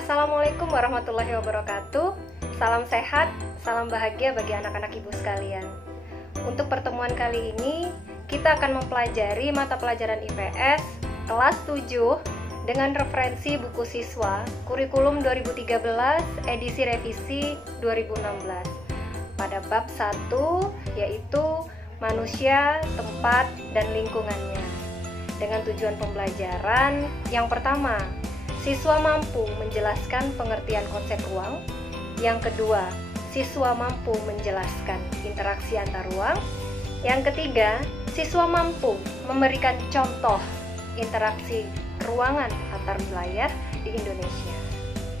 Assalamualaikum warahmatullahi wabarakatuh. Salam sehat, salam bahagia bagi anak-anak ibu sekalian. Untuk pertemuan kali ini, kita akan mempelajari mata pelajaran IPS kelas 7 dengan referensi buku siswa kurikulum 2013 edisi revisi 2016 pada bab 1, yaitu manusia, tempat, dan lingkungannya. Dengan tujuan pembelajaran yang pertama, siswa mampu menjelaskan pengertian konsep ruang. Yang kedua, siswa mampu menjelaskan interaksi antar ruang. Yang ketiga, siswa mampu memberikan contoh interaksi ruangan antar wilayah di Indonesia.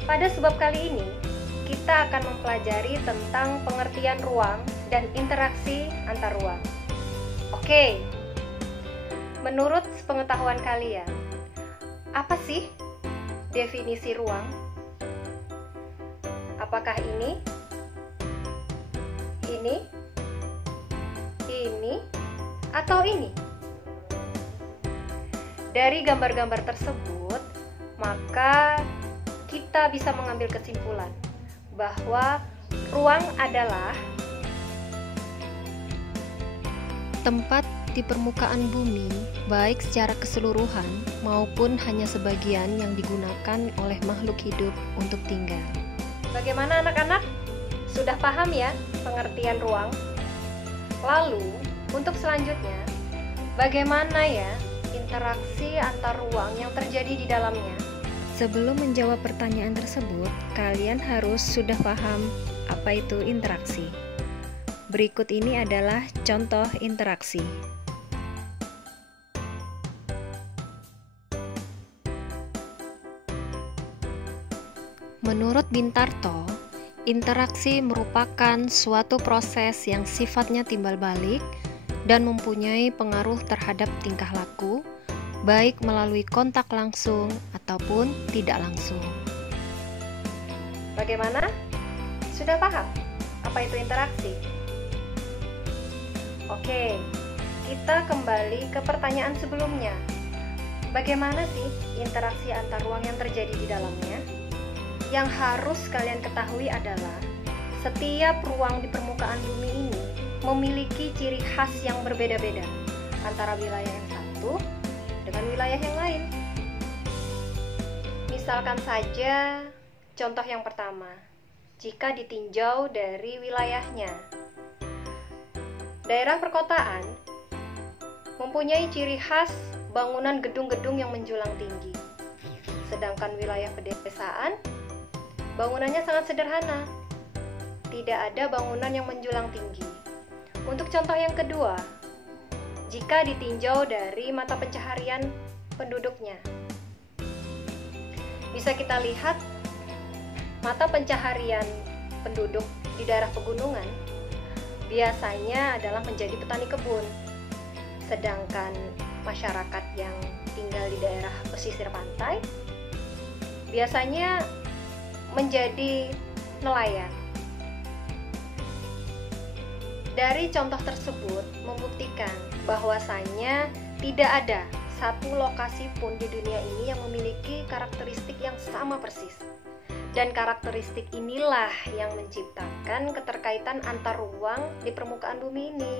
Pada sebab kali ini, kita akan mempelajari tentang pengertian ruang dan interaksi antar ruang. Oke, menurut sepengetahuan kalian, apa sih definisi ruang? Apakah ini, atau ini? Dari gambar-gambar tersebut, maka kita bisa mengambil kesimpulan bahwa ruang adalah tempat di permukaan bumi, baik secara keseluruhan maupun hanya sebagian yang digunakan oleh makhluk hidup untuk tinggal. Bagaimana anak-anak? Sudah paham ya pengertian ruang? Lalu, untuk selanjutnya, bagaimana ya interaksi antar ruang yang terjadi di dalamnya? Sebelum menjawab pertanyaan tersebut, kalian harus sudah paham apa itu interaksi. Berikut ini adalah contoh interaksi. Menurut Bintarto, interaksi merupakan suatu proses yang sifatnya timbal balik dan mempunyai pengaruh terhadap tingkah laku, baik melalui kontak langsung ataupun tidak langsung. Bagaimana? Sudah paham apa itu interaksi? Oke, kita kembali ke pertanyaan sebelumnya. Bagaimana sih interaksi antar ruang yang terjadi di dalamnya? Yang harus kalian ketahui adalah setiap ruang di permukaan bumi ini memiliki ciri khas yang berbeda-beda antara wilayah yang satu dengan wilayah yang lain. Misalkan saja contoh yang pertama, jika ditinjau dari wilayahnya. Daerah perkotaan mempunyai ciri khas bangunan gedung-gedung yang menjulang tinggi. Sedangkan wilayah pedesaan bangunannya sangat sederhana, tidak ada bangunan yang menjulang tinggi. Untuk contoh yang kedua, jika ditinjau dari mata pencaharian penduduknya, bisa kita lihat mata pencaharian penduduk di daerah pegunungan biasanya adalah menjadi petani kebun, sedangkan masyarakat yang tinggal di daerah pesisir pantai biasanya menjadi nelayan. Dari contoh tersebut membuktikan bahwasanya tidak ada satu lokasi pun di dunia ini yang memiliki karakteristik yang sama persis. Dan karakteristik inilah yang menciptakan keterkaitan antar ruang di permukaan bumi ini.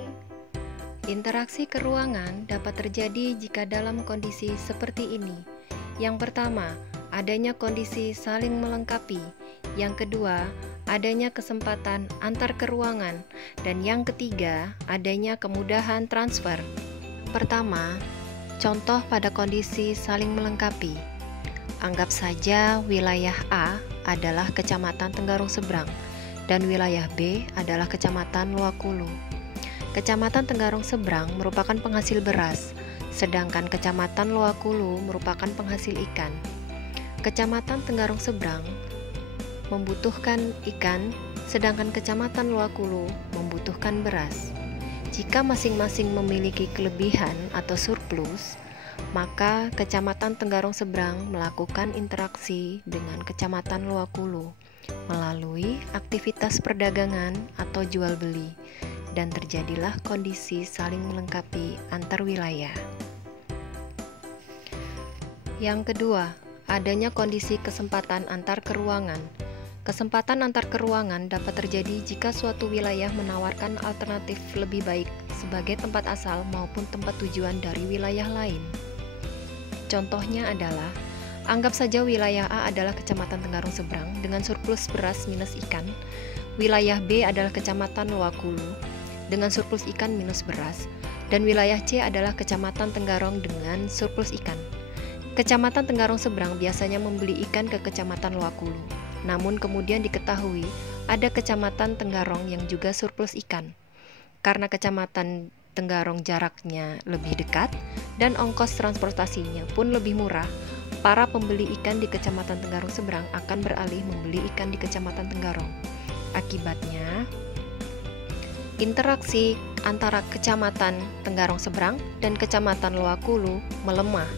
Interaksi keruangan dapat terjadi jika dalam kondisi seperti ini. Yang pertama, adanya kondisi saling melengkapi. Yang kedua, adanya kesempatan antar keruangan. Dan yang ketiga, adanya kemudahan transfer. Pertama, contoh pada kondisi saling melengkapi. Anggap saja wilayah A adalah Kecamatan Tenggarong Seberang dan wilayah B adalah Kecamatan Luakulu. Kecamatan Tenggarong Seberang merupakan penghasil beras, sedangkan Kecamatan Luakulu merupakan penghasil ikan. Kecamatan Tenggarong Seberang membutuhkan ikan, sedangkan Kecamatan Luakulu membutuhkan beras. Jika masing-masing memiliki kelebihan atau surplus, maka Kecamatan Tenggarong Seberang melakukan interaksi dengan Kecamatan Luakulu melalui aktivitas perdagangan atau jual beli, dan terjadilah kondisi saling melengkapi antar wilayah. Yang kedua, adanya kondisi kesempatan antar keruangan. Kesempatan antar keruangan dapat terjadi jika suatu wilayah menawarkan alternatif lebih baik sebagai tempat asal maupun tempat tujuan dari wilayah lain. Contohnya adalah, anggap saja wilayah A adalah Kecamatan Tenggarong Seberang dengan surplus beras minus ikan. Wilayah B adalah Kecamatan Luakulu dengan surplus ikan minus beras. Dan wilayah C adalah Kecamatan Tenggarong dengan surplus ikan. Kecamatan Tenggarong Seberang biasanya membeli ikan ke Kecamatan Luakulu. Namun kemudian diketahui ada Kecamatan Tenggarong yang juga surplus ikan. Karena Kecamatan Tenggarong jaraknya lebih dekat dan ongkos transportasinya pun lebih murah, para pembeli ikan di Kecamatan Tenggarong Seberang akan beralih membeli ikan di Kecamatan Tenggarong. Akibatnya, interaksi antara Kecamatan Tenggarong Seberang dan Kecamatan Luakulu melemah.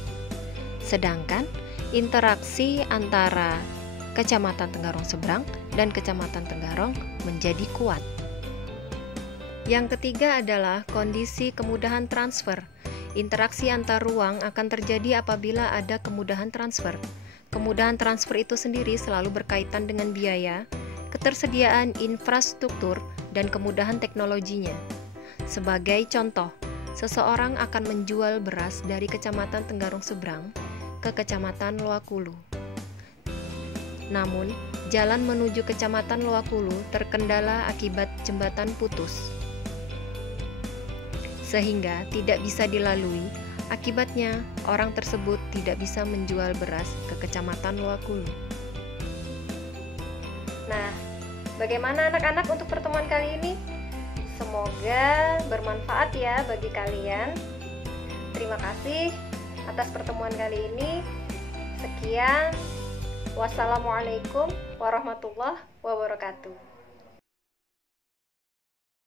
Sedangkan interaksi antara Kecamatan Tenggarong Seberang dan Kecamatan Tenggarong menjadi kuat. Yang ketiga adalah kondisi kemudahan transfer. Interaksi antar ruang akan terjadi apabila ada kemudahan transfer. Kemudahan transfer itu sendiri selalu berkaitan dengan biaya, ketersediaan infrastruktur, dan kemudahan teknologinya. Sebagai contoh, seseorang akan menjual beras dari Kecamatan Tenggarong Seberang ke Kecamatan Luakulu. Namun, jalan menuju Kecamatan Luakulu terkendala akibat jembatan putus, sehingga tidak bisa dilalui. Akibatnya, orang tersebut tidak bisa menjual beras ke Kecamatan Luakulu. Nah, bagaimana anak-anak untuk pertemuan kali ini? Semoga bermanfaat ya bagi kalian. Terima kasih atas pertemuan kali ini. Sekian. Wassalamualaikum warahmatullahi wabarakatuh.